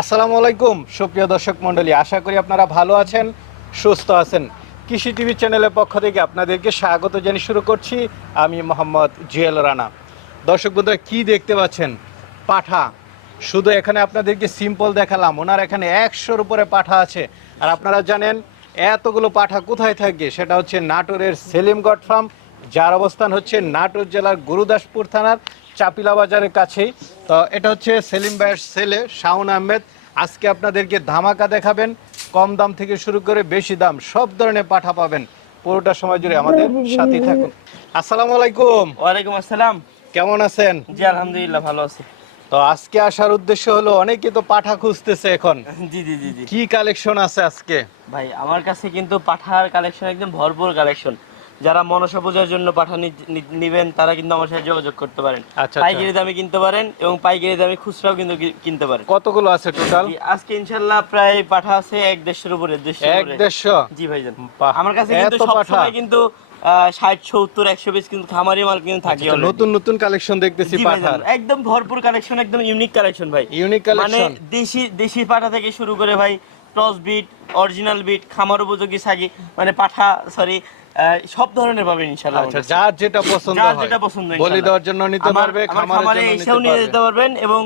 আসসালামু আলাইকুম, সুপ্রিয় দর্শক মণ্ডলী, আশা করি আপনারা ভালো আছেন, সুস্থ আছেন। কৃষি টিভি চ্যানেলের পক্ষ থেকে আপনাদেরকে স্বাগত জানিয়ে শুরু করছি আমি মোহাম্মদ জুয়েল রানা। দর্শক বন্ধুরা, কী দেখতে পাচ্ছেন? পাঠা। শুধু এখানে আপনাদেরকে সিম্পল দেখালাম, ওনার এখানে একশোর উপরে পাঠা আছে। আর আপনারা জানেন, এতগুলো পাঠা কোথায় থাকে? সেটা হচ্ছে নাটোরের সেলিমগড় ফার্ম যার অবস্থান হচ্ছে নাটোর জেলার গুরুদাসপুর থানার চাপিলা বাজারের কাছেই। তো এটা হচ্ছে সেলিম ভাইয়ের ছেলে শাওন আহমেদ। আজকে আপনাদেরকে ধামাকা দেখাবেন কম দাম থেকে শুরু করে বেশি দাম সব ধরনের পাঠা পাবেন। পুরোটা সময় জুড়ে আমাদের সাথেই থাকুন। আসসালামু আলাইকুম। ওয়ালাইকুম আসসালাম। কেমন আছেন? জি আলহামদুলিল্লাহ ভালো আছি। তো আজকে আসার উদ্দেশ্য হলো অনেকেই তো পাঠা খুঁজতেছে এখন। জি জি জি। কি কালেকশন আছে আজকে? ভাই আমার কাছে কিন্তু পাঠার কালেকশন একদম ভরপুর কালেকশন। যারা মনসা পূজার জন্য পাঠা নিবেন তারা কিন্তু আমার সাথে যোগাযোগ করতে পারেন। আচ্ছা, পাইকারি দামে কিনতে পারেন এবং পাইকারি দামে খুচরাও কিন্তু কিনতে পারেন। কতগুলো আছে টোটাল আজকে ইনশাল্লাহ প্রায় পাঠা আছে এক দেড়শোর উপরে এক। দেড়শো? জি ভাইজান। আমার কাছে কিন্তু। সবসময় কিন্তু ষাট সত্তর একশো পিস কিন্তু খামারি মাল কিন্তু থাকে আচ্ছা, নতুন নতুন কালেকশন দেখতেছি পাঠার। একদম ভরপুর কালেকশন একদম ইউনিক কালেকশন ভাই। ইউনিক মানে দেশি দেশি পাঠা থেকে শুরু করে ভাই ক্রস বিট অরিজিনাল বিট খামার উপযোগী সাগি মানে পাঠা সরি সব ধরনের পাবেন ইনশাআল্লাহ আচ্ছা যার যেটা পছন্দ হয়। যেটা পছন্দ বলি দেওয়ার জন্য নিতে পারবে খামারে এসেও নিয়ে যেতে পারবেন এবং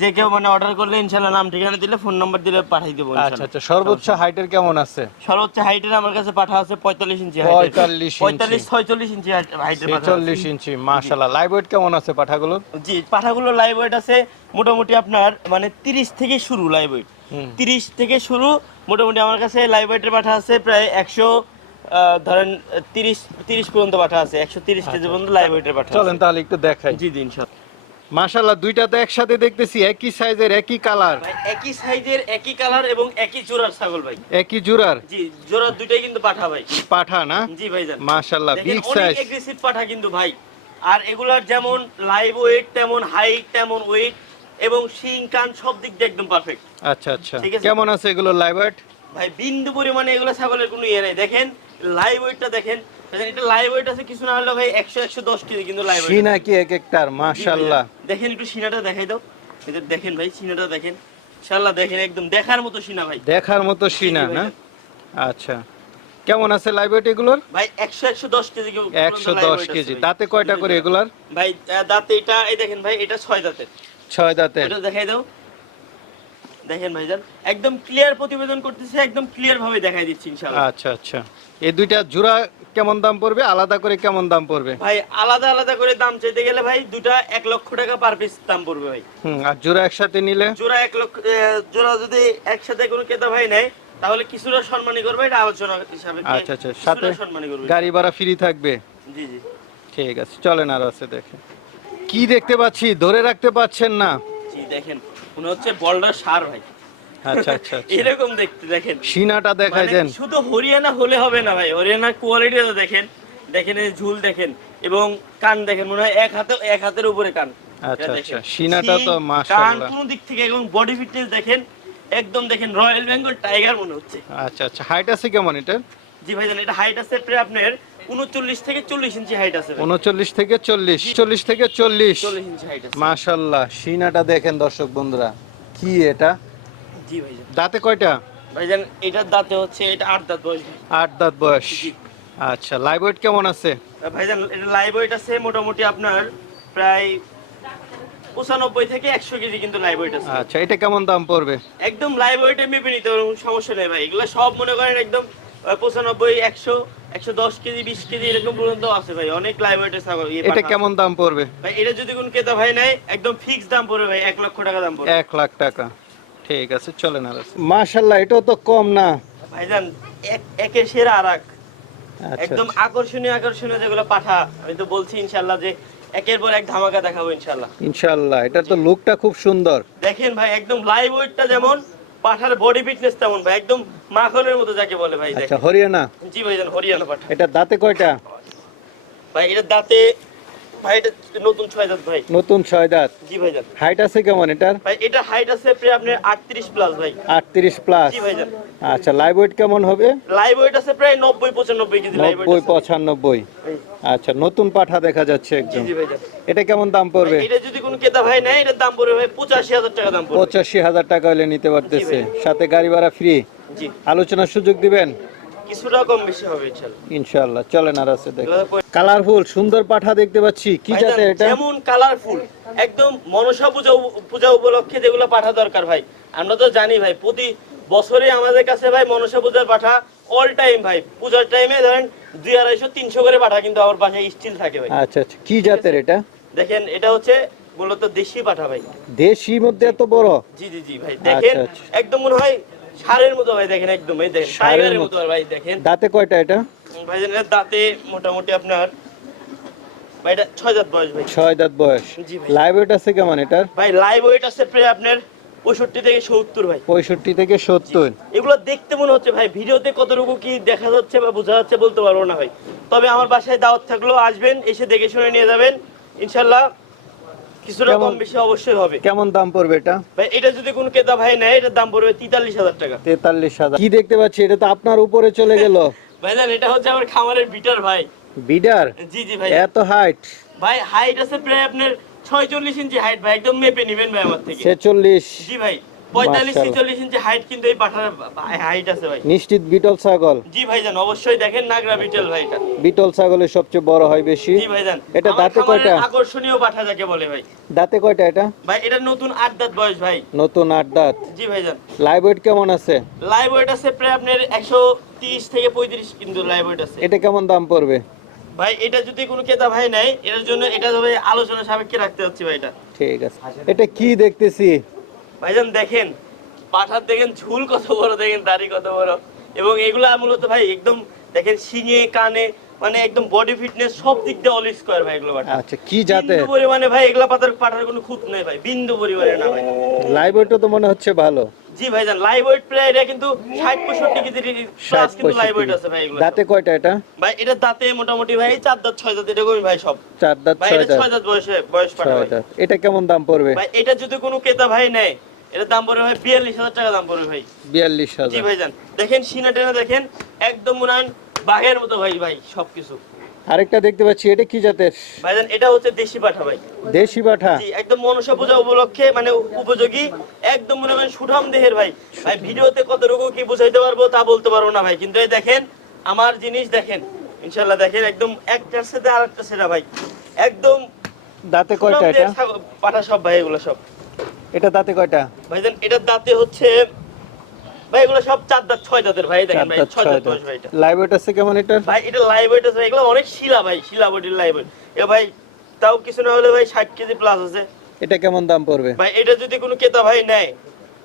যে কেউ মানে অর্ডার করলে ইনশাআল্লাহ নাম ঠিকানা দিলে ফোন নাম্বার দিলে পাঠিয়ে দেবো আচ্ছা আচ্ছা সর্বোচ্চ হাইটের কেমন আছে? সর্বোচ্চ হাইটের আমার কাছে পাঠা আছে পঁয়তাল্লিশ ইঞ্চি 45 ইঞ্চি। পঁয়তাল্লিশ ছয়চল্লিশ ইঞ্চি হাইটের পাঠা আছে। ছেচল্লিশ ইঞ্চি মাশাল্লাহ লাইভ ওয়েট কেমন আছে পাঠাগুলো? জি পাঠাগুলো লাইভ ওয়েট আছে মোটামুটি আপনার মানে তিরিশ থেকে শুরু লাইভ ওয়েট হুম। তিরিশ থেকে শুরু মোটামুটি আমার কাছে লাইভ ওয়েটের পাঠা আছে প্রায় একশো ধরেন তিরিশ তিরিশ পর্যন্ত পাঠা আছে একশো তিরিশ কেজি পর্যন্ত লাইভ ওয়েটের পাঠা চলেন তাহলে একটু দেখাই। জি জি ইনশাল্লাহ। মাশাল্লাহ দুইটা তো একসাথে দেখতেছি একই সাইজের একই কালার একই সাইজের একই কালার এবং একই জোড়ার ছাগল ভাই। একই জোড়ার? জি জোড়ার দুইটাই কিন্তু পাঠা ভাই। পাঠা না? জি ভাইজান মাশাল্লাহ দেখেন, বিগ অনেক সাইজ এগ্রেসিভ পাঠা কিন্তু ভাই। আর এগুলার যেমন লাইভ ওয়েট তেমন হাইট তেমন ওয়েট এবং শিং কান সব দিক দিয়ে একদম পারফেক্ট আচ্ছা আচ্ছা। কেমন আছে এগুলো লাইভ ওয়েট ভাই বিন্দু পরিমাণে এগুলো ছাগলের কোনো ইয়ে নেই। দেখেন লাইভ ওয়েটটা দেখেন। এটা লাইভ ওয়েট আছে কিছু না হলে ভাই একশো একশো দশ কেজি কিন্তু লাইভ ওয়েট সিনা কি এক একটার মাশাল্লাহ দেখেন একটু সিনাটা দেখাই দাও। এটা দেখেন ভাই সিনাটা দেখেন। ইনশাআল্লাহ দেখেন একদম দেখার মতো সিনা ভাই। দেখার মতো সিনা না? আচ্ছা। কেমন আছে লাইভ ওয়েট এগুলোর? ভাই একশো একশো দশ কেজি পর্যন্ত একশো live দশ weight আছে কেজি। ভাই। তাতে কয়টা করে এগুলার? ভাই দাঁতে এটা এই দেখেন ভাই এটা ছয় দাঁতের। ছয় দাঁতের। এটা দেখাই দাও। দেখেন ভাইজান একদম ক্লিয়ার প্রতিবেদন করতেছে একদম ক্লিয়ার ভাবে দেখাই দিচ্ছি ইনশাআল্লাহ। আচ্ছা আচ্ছা। এই দুইটা জোড়া কেমন দাম পড়বে? আলাদা করে কেমন দাম পড়বে? ভাই আলাদা আলাদা করে দাম চাইতে গেলে ভাই দুটা এক লক্ষ টাকা পার পিস দাম পড়বে ভাই। হুম আর জোড়া একসাথে নিলে? জোড়া এক লক্ষ জোড়া যদি একসাথে কোনো ক্রেতা ভাই নেয় তাহলে কিছুটা সম্মানী করবে এটা আলোচনা হিসাবে। আচ্ছা আচ্ছা সাথে সম্মানী করবে। গাড়ি ভাড়া ফ্রি থাকবে? জি জি। ঠিক আছে চলেন আর আছে দেখে। কি দেখতে পাচ্ছি? ধরে রাখতে পাচ্ছেন না। জি দেখেন। মনে হচ্ছে বলটার সার ভাই আচ্ছা আচ্ছা আচ্ছা। এরকম দেখতে দেখেন সিনাটা দেখাই মানে দেন শুধু হরিয়ানা হলে হবে না ভাই হরিয়ানার কোয়ালিটিটা দেখেন দেখেন এই ঝুল দেখেন এবং কান দেখেন মনে হয় এক হাতে এক হাতের উপরে কান আচ্ছা, আচ্ছা। সিনাটা তো মাশাআল্লাহ। কান কোন দিক থেকে এবং বডি ফিটনেস দেখেন একদম দেখেন রয়্যাল বেঙ্গল টাইগার মনে হচ্ছে আচ্ছা আচ্ছা হাইট আছে কেমন এটা জি ভাইজান এটা হাইট আছে প্রায় আপনার উনচল্লিশ থেকে চল্লিশ ইঞ্চি হাইট আছে ভাই। উনচল্লিশ থেকে চল্লিশ। চল্লিশ থেকে চল্লিশ। চল্লিশ ইঞ্চি হাইট আছে। মাশাল্লাহ সিনাটা দেখেন দর্শক বন্ধুরা কি এটা? জি ভাইজান দাঁতে কয়টা? ভাইজান এটার দাঁতে হচ্ছে এটা আট দাঁত বয়স আট দাঁত বয়স। আচ্ছা লাইভ ওয়েট কেমন আছে? ভাইজান এটা লাইভ ওয়েট আছে মোটামুটি আপনার প্রায় পঁচানব্বই থেকে একশো কেজি কিন্তু লাইভ ওয়েট আছে। আচ্ছা এটা কেমন দাম পড়বে? একদম লাইভ ওয়েটে মেপে নিতে সমস্যা নেই ভাই। এগুলো সব মনে করেন একদম পঁচানব্বই একশো একশো দশ কেজি বিশ কেজি এরকম পর্যন্ত আছে ভাই। অনেক ছাগল ইয়ে এটা কেমন দাম পড়বে? ভাই এটা যদি কোন ক্রেতা ভাই নেয় একদম ফিক্স দাম পড়বে ভাই এক লক্ষ টাকা দাম পড়বে। এক লাখ টাকা। ঠিক আছে চলেন আর মাশাল্লাহ এটাও তো কম না। ভাইজান এক একের সেরা আর এক আচ্ছা। একদম আকর্ষণীয় আকর্ষণীয় যেগুলো পাঠা আমি তো বলছি ইনশাল্লাহ যে একের পর এক ধামাকা দেখাবো ইনশাল্লাহ ইনশাল্লাহ এটার তো লুকটা খুব সুন্দর। দেখেন ভাই একদম লাইভ ওয়েটটা যেমন পাঠার বডি ফিটনেস তেমন ভাই একদম মাখনের মতো যাকে বলে ভাই আচ্ছা হরিয়ানা? জি ভাইজান হরিয়ানা পাঠা এটা দাঁতে কয়টা? ভাই এটা দাঁতে ভাই এটা নতুন ছয় দাঁত ভাই। নতুন ছয় দাঁত জি ভাইজান হাইট আছে কেমন এটার? ভাই এটা হাইট আছে প্রায় আপনার আটত্রিশ প্লাস ভাই। আটত্রিশ প্লাস জি ভাইজান আচ্ছা লাইভ ওয়েট কেমন হবে? লাইভ ওয়েট আছে প্রায় নব্বই পঁচানব্বই কেজি লাইভ আচ্ছা নতুন পাঠা দেখা যাচ্ছে একদম। জি এটা কেমন দাম পড়বে? এটা যদি কোনো ক্রেতা ভাই নেয় এটার দাম পড়বে ভাই পঁচাশি হাজার টাকা দাম পড়বে। পঁচাশি হাজার টাকা হলে নিতে পারতেছে। সাথে গাড়ি ভাড়া ফ্রি জি। আলোচনার সুযোগ দিবেন? কিছুটা কম বেশি হবে ইনশাআল্লাহ চলেন আর আছে দেখ। কালারফুল সুন্দর পাঠা দেখতে পাচ্ছি। কি জাতের এটা? যেমন কালারফুল একদম মনসা পূজা পূজা উপলক্ষে যেগুলো পাঠা দরকার ভাই। আমরা তো জানি ভাই প্রতি বছরে আমাদের কাছে ভাই মনসা পূজার পাঠা অল টাইম ভাই। পূজার টাইমে ধরেন দুই আড়াইশো তিনশো করে পাঠা কিন্তু আমার বাসায় স্টিল থাকে ভাই। আচ্ছা আচ্ছা কি জাতের এটা? দেখেন এটা হচ্ছে মূলত দেশি পাঠা ভাই। দেশি মধ্যে এত বড়? জি জি জি ভাই দেখেন আচ্ছা, আচ্ছা। একদম মনে হয় সারের মতো ভাই দেখেন একদম এই দেখেন মতো। ভাই দেখেন। দাঁতে কয়টা এটা? ভাই জানেন দাঁতে মোটামুটি আপনার ভাই এটা ছয় দাঁত বয়স ভাই। ছয় দাঁত বয়স। জি ভাই। লাইভ ওয়েট আছে কেমন এটার? ভাই লাইভ ওয়েট আছে প্রায় আপনার পঁয়ষট্টি থেকে সত্তর ভাই। পঁয়ষট্টি থেকে সত্তর। এগুলো দেখতে মনে হচ্ছে ভাই ভিডিওতে কতটুকু কি দেখা যাচ্ছে বা বোঝা যাচ্ছে বলতে পারব না ভাই। তবে আমার বাসায় দাওয়াত থাকলেও আসবেন এসে দেখে শুনে নিয়ে যাবেন। ইনশাল্লাহ কিছুটা কম বেশি অবশ্যই হবে। কেমন দাম পড়বে এটা? ভাই এটা যদি কোন ক্রেতা ভাই নেয় এটার দাম পড়বে তেতাল্লিশ হাজার টাকা। তেতাল্লিশ হাজার। কি দেখতে পাচ্ছি? এটা তো আপনার উপরে চলে গেল। ভাই এটা হচ্ছে আমার খামারের বিটার ভাই। বিডার জি জি ভাই। এত হাইট ভাই হাইট আছে প্রায় আপনার ছয়চল্লিশ ইঞ্চি হাইট ভাই। একদম মেপে নিবেন ভাই আমার থেকে। ছেচল্লিশ। জি ভাই। পঁয়তাল্লিশ মাশাআল্লাহ। ছেচল্লিশ ইঞ্চি হাইট কিন্তু এই পাঠার হাইট আছে ভাই। নিশ্চিত বিটল ছাগল। জি ভাইজান অবশ্যই দেখেন নাগরা বিটেল ভাই বিটল ছাগলের সবচেয়ে বড় হয় বেশি। জি ভাইজান এটা দাঁতে কয়টা? আকর্ষণীয় পাঠা যাকে বলে ভাই। দাঁতে কয়টা এটা? ভাই এটা নতুন আট দাঁত বয়স ভাই। নতুন আট দাঁত। জি ভাইজান। লাইভ ওয়েট কেমন আছে? লাইভ ওয়েট আছে প্রায় আপনার একশো তিরিশ থেকে পঁয়ত্রিশ কিন্তু লাইভ ওয়েট আছে। এটা কেমন দাম পড়বে? ভাই এটা যদি কোনো ক্রেতা ভাই নেয় এটার জন্য এটা হবে আলোচনা সাপেক্ষে রাখতে হচ্ছে ভাই এটা। ঠিক আছে। এটা কি দেখতেছি? ভাইজান দেখেন পাঠার দেখেন ঝুল কত বড় দেখেন দাড়ি কত বড়। এবং এগুলা মূলত ভাই একদম দেখেন শিঙে কানে মানে একদম বডি ফিটনেস সব দিক দিয়ে অল স্কোয়ার ভাই এগুলো পাঠা আচ্ছা কি জাতের? বিন্দু পরিমাণে ভাই এগুলা পাতার পাঠার কোনো খুঁত নেই ভাই বিন্দু পরিমাণে না ভাই। লাইভ ওয়েটও তো মনে হচ্ছে ভালো। জি ভাইজান লাইভ ওয়েট এটা কিন্তু ষাট পঁয়ষট্টি কেজি প্লাস কিন্তু লাইভ ওয়েট আছে ভাই এগুলো। দাঁতে কয়টা এটা? ভাই এটা দাঁতে মোটামুটি ভাই চার দাঁত ছয় দাঁত এরকমই ভাই সব। চার দাঁত ভাই ছয় এটা দাঁত ছয় দাঁত। বয়সে বয়স পাঠা ভাই। দাঁত। এটা কেমন দাম পড়বে? ভাই এটা যদি কোনো ক্রেতা ভাই নেয় এটার দাম পড়বে ভাই বিয়াল্লিশ হাজার টাকা দাম পড়বে ভাই। বিয়াল্লিশ জি হাজার ভাইজান দেখেন সিনা টেনা দেখেন একদম মনে হয় বাঘের মতো ভাই ভাই সবকিছু। আরেকটা দেখতে পাচ্ছি এটা কি জাতের? ভাইজান এটা হচ্ছে দেশি পাঠা ভাই। দেশি পাঠা? জি একদম মনসা পূজা উপলক্ষে মানে উপযোগী একদম মনে করেন সুঠাম দেহের ভাই। ভাই ভিডিওতে কত রকম কি বুঝাইতে পারব তা বলতে পারব না ভাই কিন্তু এই দেখেন আমার জিনিস দেখেন। ইনশাল্লাহ দেখেন একদম একটার সাথে আরেকটা সেটা ভাই। একদম দাঁতে কয়টা এটা? পাঠা সব ভাই এগুলো সব। এটা দাঁতে কয়টা? ভাইজান এটার দাঁতে হচ্ছে ভাই এগুলো সব চার দাঁত ছয় দাঁতের ভাই দেখেন ভাই ছয় দাঁত বয়স ভাই এটা। লাইভ ওয়েট আছে কেমন এটার? ভাই এটা লাইভ ওয়েট আছে এগুলো অনেক শিলা ভাই শিলা বডির লাইভ ওয়েট এ ভাই তাও কিছু না হলে ভাই ষাট কেজি প্লাস আছে। এটা কেমন দাম পড়বে? ভাই এটা যদি কোনো ক্রেতা ভাই নেয়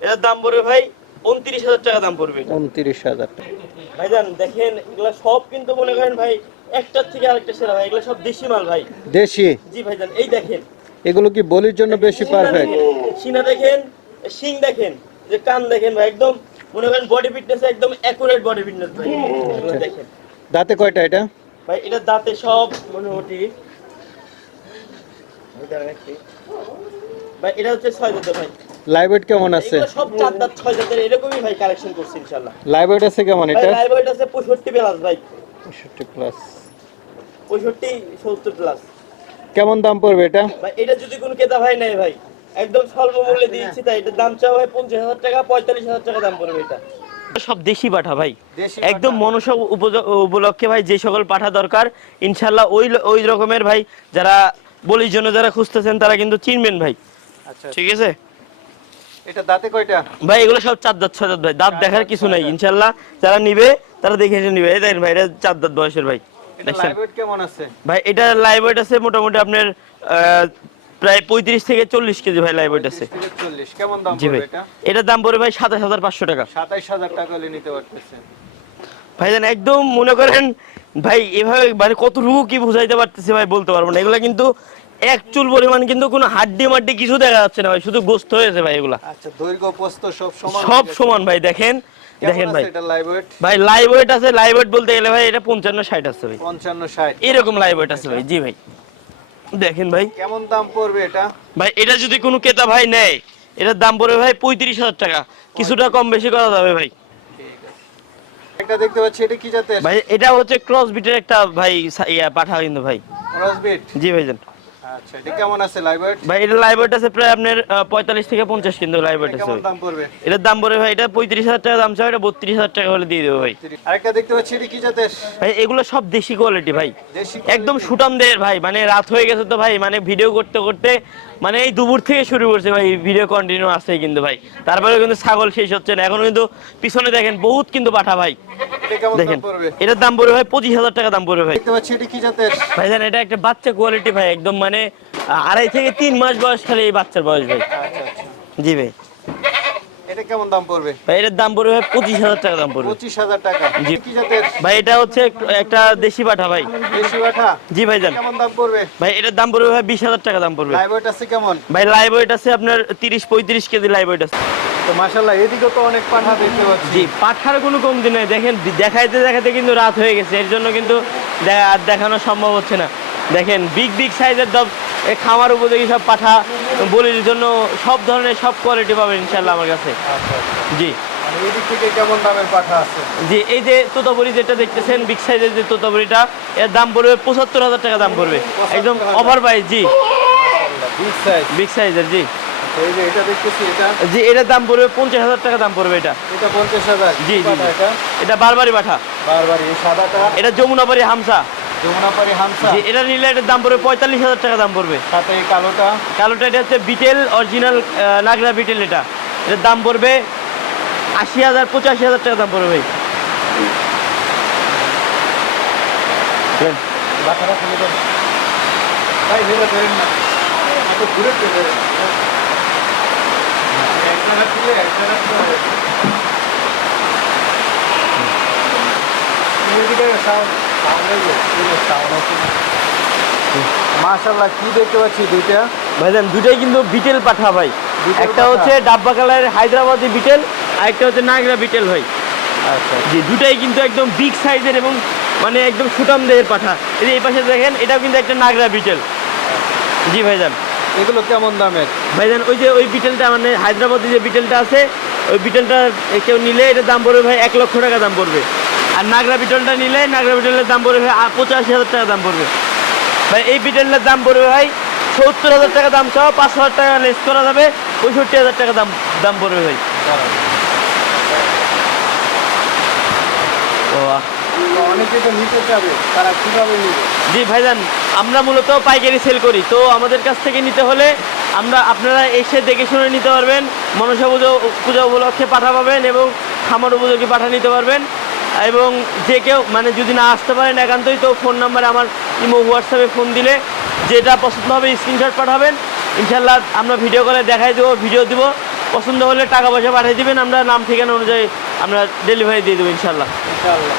এটার দাম পড়বে ভাই উনত্রিশ হাজার টাকা দাম পড়বে উনত্রিশ হাজার টাকা। ভাইজান দেখেন এগুলো সব কিন্তু মনে করেন ভাই একটার থেকে আরেকটা সেরা ভাই এগুলো সব দেশি মাল ভাই। দেশি? জি ভাইজান এই দেখেন। এগুলো কি বলির জন্য বেশি পারফেক্ট সিনা দেখেন শিং দেখেন যে কান দেখেন ভাই একদম মনে করেন বডি ফিটনেস একদম অ্যাকুরেট বডি ফিটনেস ভাই। আচ্ছা। দেখেন। দাঁতে কয়টা এটা? ভাই এটা দাঁতে সব মোটামুটি। ভাই এটা হচ্ছে ছয় দাঁতের ভাই। লাইভ ওয়েট কেমন আছে? সব চার দাঁত ছয় দাঁতের এরকমই ভাই কালেকশন করছি ইনশাআল্লাহ। লাইভ ওয়েট আছে কেমন এটা? লাইভ ওয়েট আছে পঁয়ষট্টি প্লাস ভাই। পঁয়ষট্টি প্লাস পঁয়ষট্টি সত্তর প্লাস কেমন দাম পড়বে এটা? ভাই এটা যদি কোনো ক্রেতা ভাই নেয় ভাই একদম স্বল্প মূল্যে দিয়েছি তাই এটার দাম চাওয়া হয় পঞ্চাশ হাজার টাকা পঁয়তাল্লিশ হাজার টাকা দাম পড়বে এটা। সব দেশি পাঠা ভাই। একদম মনসা উপলক্ষে ভাই যে সকল পাঠা দরকার ইনশাল্লাহ ওই ওই রকমের ভাই যারা বলির জন্য যারা খুঁজতেছেন তারা কিন্তু চিনবেন ভাই। আচ্ছা ঠিক আছে? এটা দাঁতে কয়টা? ভাই এগুলো সব চার দাঁত ছয় দাঁত ভাই। দাঁত দেখার কিছু নাই। ইনশাল্লাহ যারা নিবে তারা দেখে এসে নিবে। এই দেখেন ভাই এটা চার দাঁত বয়সের ভাই। দেখছেন? কেমন আছে? ভাই এটা লাইভ ওয়েট আছে মোটামুটি আপনার আহ, প্রায় পঁয়ত্রিশ থেকে চল্লিশ কেজি ভাই লাইভ আছে 30 থেকে 40 কেমন দাম জি ভাই। এটার দাম পড়বে ভাই সাতাশ হাজার পাঁচশো টাকা। সাতাইশ হাজার টাকা নিতে পারতেছেন ভাইজান একদম মনে করেন ভাই এভাবে মানে কতটুকু কি বুঝাইতে পারতেছি ভাই বলতে পারব না। এগুলা কিন্তু এক চুল পরিমাণ কিন্তু কোনো হাড্ডি মাড্ডি কিছু দেখা যাচ্ছে না ভাই শুধু গোস্ত হয়েছে ভাই এগুলা। আচ্ছা দৈর্ঘ্য সব সমান সব সমান ভাই দেখেন দেখেন ভাই। ভাই লাইভ ওয়েট আছে লাইভ ওয়েট বলতে গেলে ভাই এটা পঞ্চান্ন ষাট আছে ভাই। পঞ্চান্ন ষাট। এরকম লাইভ ওয়েট আছে ভাই জি ভাই। দেখেন ভাই। কেমন দাম পড়বে এটা? ভাই এটা যদি কোনো ক্রেতা ভাই নেয় এটার দাম পড়বে ভাই পঁয়ত্রিশ হাজার টাকা। কিছুটা কম বেশি করা যাবে ভাই। একটা দেখতে পাচ্ছি এটা কি জাতের? ভাই এটা হচ্ছে ক্রস বিটের একটা ভাই পাঠা কিন্তু ভাই। ক্রসবিট জি ভাইজান আচ্ছা এটা কেমন আছে লাইভ ওয়েট ভাই এটা লাইভ ওয়েট আছে প্রায় আপনার পঁয়তাল্লিশ থেকে কিন্তু লাইভ ওয়েট আছে। কেমন দাম পড়বে? এটার দাম পড়বে ভাই এটা পঁয়ত্রিশ হাজার টাকা দাম চাই এটা বত্রিশ হাজার টাকা হলে দিয়ে দেবো ভাই। আরেকটা দেখতে পাচ্ছি এটা কি জাতের? ভাই এগুলো সব দেশি কোয়ালিটি ভাই। একদম সুটাম দেয়ের ভাই মানে রাত হয়ে গেছে তো ভাই মানে ভিডিও করতে করতে মানে এই দুপুর থেকে শুরু করছে ভাই ভিডিও কন্টিনিউ আছে কিন্তু ভাই। তারপরে কিন্তু ছাগল শেষ হচ্ছে না। এখন কিন্তু পিছনে দেখেন বহুত কিন্তু পাঠা ভাই। দেখেন এটার দাম পড়বে ভাই পঁচিশ হাজার টাকা দাম পড়বে ভাই। এটা ভাই জান এটা একটা বাচ্চা কোয়ালিটি ভাই একদম মানে আড়াই থেকে তিন মাস বয়স খালি এই বাচ্চার বয়স ভাই। আচ্ছা আচ্ছা। জি ভাই। এটা কেমন দাম পড়বে? ভাই এটার দাম পড়বে ভাই পঁচিশ হাজার টাকা দাম পড়বে। পঁচিশ হাজার টাকা। জি। কি জাতের? ভাই এটা হচ্ছে একটা দেশি পাঠা ভাই। দেশি জি ভাই জান। কেমন দাম পড়বে? ভাই এটার দাম পড়বে ভাই বিশ হাজার টাকা দাম পড়বে। লাইভ ওয়েট আছে কেমন? ভাই লাইভ ওয়েট আছে আপনার তিরিশ পঁয়ত্রিশ কেজি লাইভ ওয়েট আছে। তো মাশাল্লাহ এদিকে তো অনেক পাঠা দেখতে পাচ্ছি। জি পাঠার কোনো কমতি নেই। দেখেন দেখাইতে কিন্তু রাত হয়ে গেছে। এর জন্য কিন্তু আর দেখানো সম্ভব হচ্ছে না। দেখেন বিগ বিগ সাইজের দব খামার উপযোগী সব পাঠা বলির জন্য সব ধরনের সব কোয়ালিটি পাবেন ইনশাল্লাহ আমার কাছে। আচ্ছা জি। দামের পাঠা আছে? জি এই যে তোতাবড়ি যেটা দেখতেছেন বিগ সাইজের যে তোতাবড়িটা এর দাম পড়বে পঁচাত্তর হাজার টাকা দাম পড়বে। একদম 75,000 ওভার প্রাইস জি। বিগ সাইজ বিগ সাইজের জি। জি এটার দাম পড়বে পঞ্চাশ হাজার টাকা দাম পড়বে এটা। এটা পঞ্চাশ হাজার। জি, জি, এটা? পাঠা। সাদাটা? এটা যমুনাপাড়ি হামসা। যমুনাপাড়ি হামসা? জি এটা নিলে এটার দাম পড়বে পঁয়তাল্লিশ হাজার টাকা দাম পড়বে। সাথে এই কালোটা? কালোটা এটা হচ্ছে বিটেল অরিজিনাল নাগরা বিটেল এটা। এটার দাম পড়বে আশি হাজার পঁচাশি হাজার টাকা দাম পড়বে ভাই। ভাই ঘুরে চলে একজনা খুলে একজনা খুলে এদিকে সাউন্ড সাউন্ড সাউন্ড আছে মাশাল্লাহ কি দেখতে পাচ্ছি দুইটা? ভাইজান দুটাই কিন্তু বিটেল পাঠা ভাই। একটা হচ্ছে ডাব্বা কালারের হায়দ্রাবাদি বিটেল আর একটা হচ্ছে নাগরা বিটেল ভাই। আচ্ছা। জি দুটাই কিন্তু একদম বিগ সাইজের এবং মানে একদম সুটাম দেহের পাঠা এই পাশে দেখেন এটাও কিন্তু একটা নাগরা বিটেল। জি ভাইজান। এগুলো কেমন দামের? ভাইজান ওই যে ওই বিটেলটা মানে হায়দ্রাবাদি যে বিটেলটা আছে ওই বিটেলটা কেউ নিলে এটার দাম পড়বে ভাই এক লক্ষ টাকা দাম পড়বে। আর নাগরা বিটেলটা নিলে নাগরা বিটেলের দাম পড়বে ভাই পঁচাশি হাজার টাকা দাম পড়বে। ভাই এই বিটেলটার দাম পড়বে ভাই সত্তর হাজার টাকা দাম চাও পাঁচ হাজার টাকা লেস করা যাবে পঁয়ষট্টি হাজার টাকা দাম দাম পড়বে ভাই। ও অনেকে তো নিতে চাবে তারা কীভাবে নিবে? জি ভাইজান, আমরা মূলত পাইকারি সেল করি। তো আমাদের কাছ থেকে নিতে হলে আমরা, আপনারা এসে দেখে শুনে নিতে পারবেন, মনসা পুজো, পূজা উপলক্ষে পাঠা পাবেন এবং খামার উপযোগী পাঠা নিতে পারবেন। এবং যে কেউ মানে যদি না আসতে পারেন একান্তই, তো ফোন নাম্বারে আমার ইমো, হোয়াটসঅ্যাপে ফোন দিলে যেটা পছন্দ হবে স্ক্রিনশট পাঠাবেন। ইনশাল্লাহ আমরা ভিডিও কলে দেখাই দেবো ভিডিও দিব। পছন্দ হলে টাকা পয়সা পাঠিয়ে দেবেন, আমরা নাম ঠিকানা অনুযায়ী আমরা ডেলিভারি দিয়ে দেবো ইনশাল্লাহ ইনশাআল্লাহ।